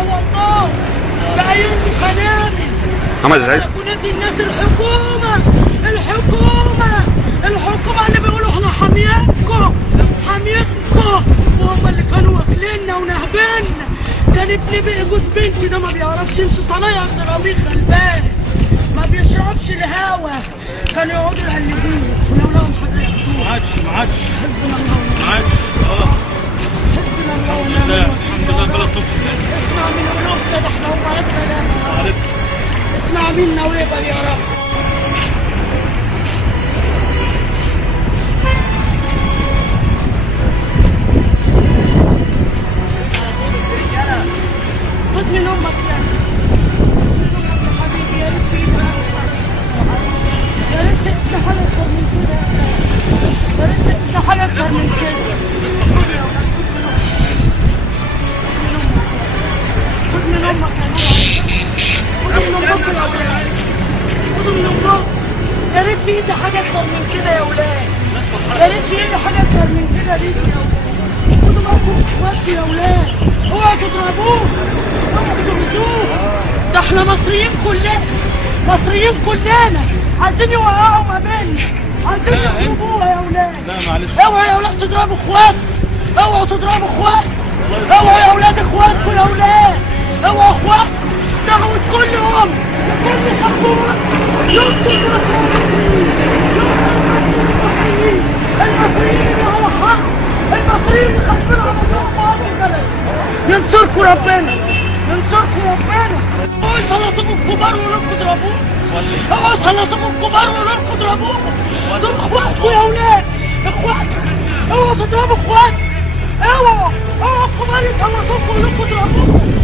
والله بعيون قنابل. محمد العيد ونادي الناس الحكومة اللي بيقولوا احنا حامياتكم وهم اللي كانوا واكليننا ونهبنا. كان ابني بقى جوز بنتي ده ما بيعرفش يمشي صنايع سيراميك غلبان ما بيشربش الهوا، كانوا يقعدوا يقلدوه ولو لهم حاجه ياخدوها. ما عادش حسبنا الله حسبنا الله ونعم الوكيل. الحمد لله البلد طفت. اسمع من قلوب كده احنا ومعرفنا اسمع منا ويقبل يا رب. خد من امك ده، يا حبيبي، يا ريت في ايدك، يا ريت تنسى حاجه اكتر من كده، يا ريت تنسى حاجه اكتر من كده. خد من امك يا نور، خد من امك يا ولاد، خد من امك. يا ريت في ايدي حاجه اكتر من كده يا ولاد، يا ريت في ايدي حاجه اكتر من كده ليك يا ولاد. خدوا معاكم اخواتي يا ولاد، اوعوا تضربوه، اوعوا تغزوه. ده احنا مصريين كلنا عايزين يوقعوا ما بيننا، عايزين يضربوها يا ولاد. لا معلش، اوعوا يا ولاد تضربوا اخوات، اوعوا تضربوا اخوات، اوعوا يا ولاد اخواتكم يا ولاد، اوعوا اخواتكم. دعوة كل ام لكل شخص ينقذ المصريين اللي على حق، المصريين اللي خايفين على ظروف البلد. ينصركم ربنا، اوعوا يسلطوكم الكبار ويقولوا اضربوه، اوعوا يسلطوكم الكبار ويقولوا اضربوه. دول اخواتكم يا ولاد، اخواتكم، اوعوا تضربوا اخواتكم، اوعوا الكبار يسلطوكم ويقولوا اضربوه.